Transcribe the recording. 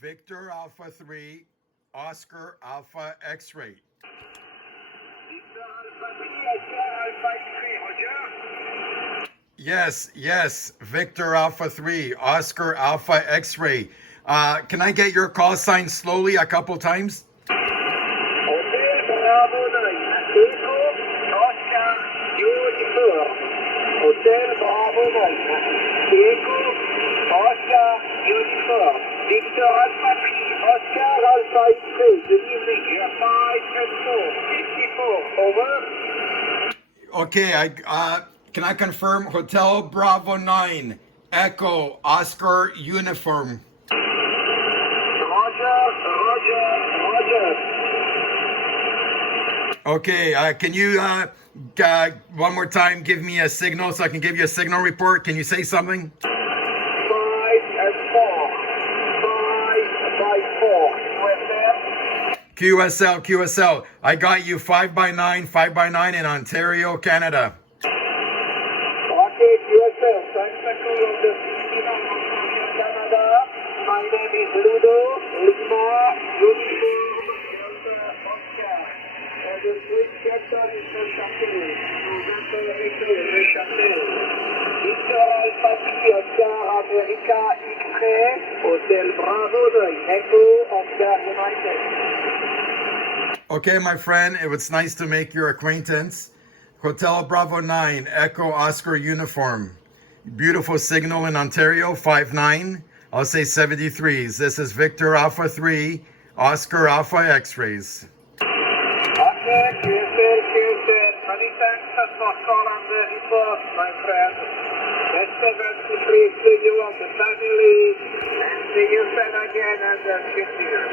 Victor Alpha 3, Oscar Alpha X-ray. Yes, Victor Alpha 3, Oscar Alpha X-ray. Can I get your call sign slowly a couple times? Hotel Bravo Volta, Echo, Oscar, Uniform, Victor Alpha 3, Oscar Alpha X-ray, delivery, air 5 and 4, 54, over. Okay, can I confirm Hotel Bravo 9, Echo, Oscar Uniform? Roger. Okay, can you one more time give me a signal so I can give you a signal report? Can you say something? 5 and 4, 5 by 4, QSL. I got you 5x9 in Ontario, Canada. Okay, QSL, thanks for calling the Canada. My name is Ludo, Lima, Uniform, Oscar. The Swiss captain is recherché. Nous interrogons recherché. Victor Alpha 3, Oscar America X-ray, Hotel Bravo 9, Echo, Oscar United. Okay, my friend, it was nice to make your acquaintance. Hotel Bravo 9, Echo Oscar Uniform. Beautiful signal in Ontario, 5-9. I'll say 73s. This is Victor Alpha 3, Oscar Alpha X-rays. Okay, QSL. Many thanks for calling the report, my friend. Best to see you on the family, and see you soon again in the future.